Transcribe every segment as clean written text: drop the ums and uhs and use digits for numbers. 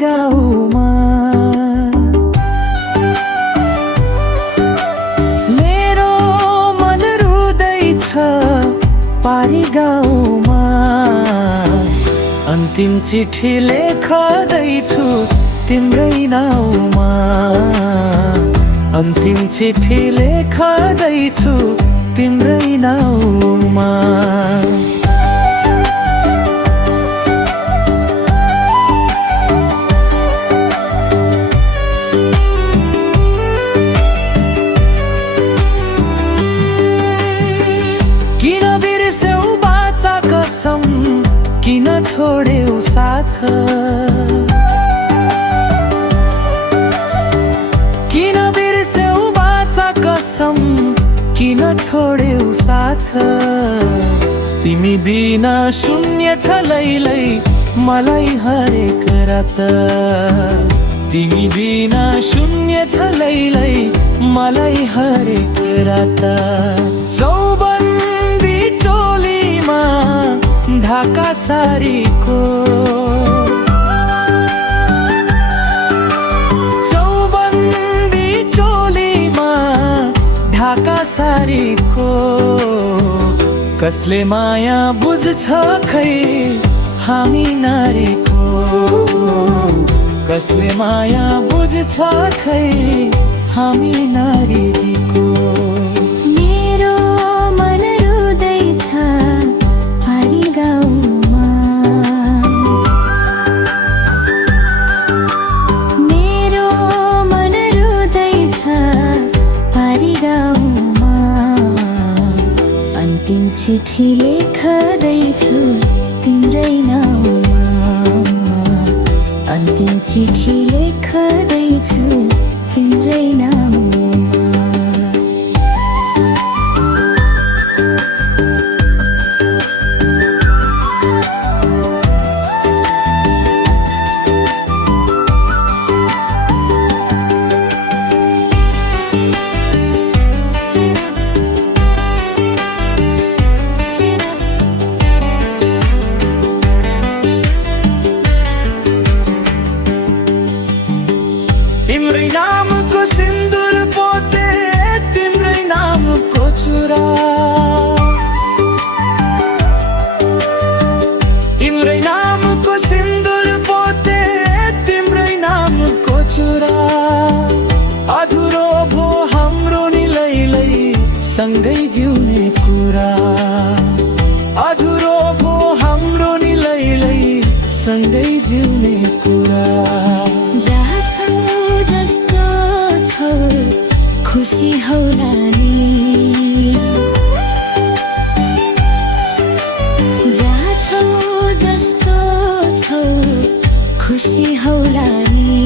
गाउँमा मेरो मन रुँदैछ पारी गाउँमा अन्तिम चिठी लेख्दैछु तिम्रै नाउँमा अन्तिम चिठी लेख्दैछु तिम्रै नाउँमा किन बिर्स्यौ बाचा कसम किन छोड्यौ साथ किन बिर्स्यौ बाचा कसम किन छोड्यौ साथ तिमी बिना शून्य छ लैलै मलाई हरेक रात तिमी बिना शून्य छ लैलै मलाई हरेक रात चौबन्दी चोलीमा ढाका सारीको चौबन्दी चोलीमा ढाका सारीको कसले माया बुझ्छ खै हामी नारीको कसले माया बुझ्छ खै हामी नारीको मेरो मन रुँदैछ पारी गाउँमा मेरो मन रुँदैछ पारी गाउँमा अन्तिम चिठी लेख्दैछु तिम्रै नाउँमा अन्तिम चिठी लेख्दैछु तिम्रै नाउँमा तिम्रै नामको सिन्दुर पोते तिम्रै नामको चुरा तिम्रै नामको सिन्दुर पोते तिम्रै नामको चुरा अधुरो भो हाम्रो नि लैलै सँगै जिउने कुरा अधुरो भो हाम्रो नि लैलै सँगै जिउने कुरा जहाँ छौ जस्तो छौ खुसी होला नि जहाँ छौ जस्तो छौ खुसी होला नि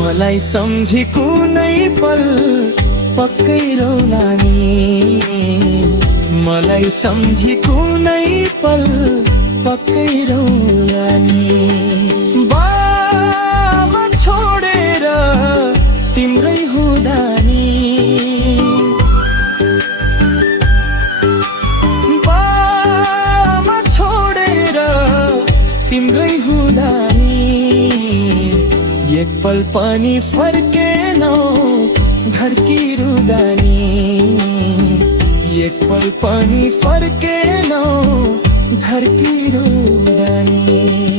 मलाई सम्झी कुनै पल पक्कै रौला नि मलाई सम्झी कुनै पल पक्कै रौला नि बाबा छोडेर तिम्रै हुँदा नि बाबा छोडेर तिम्रै हुँदा नि एक पल पनि फर्केनौ धर्की रुँदा नि एक पल पनि फर्केनौ धर्की रुँदा नि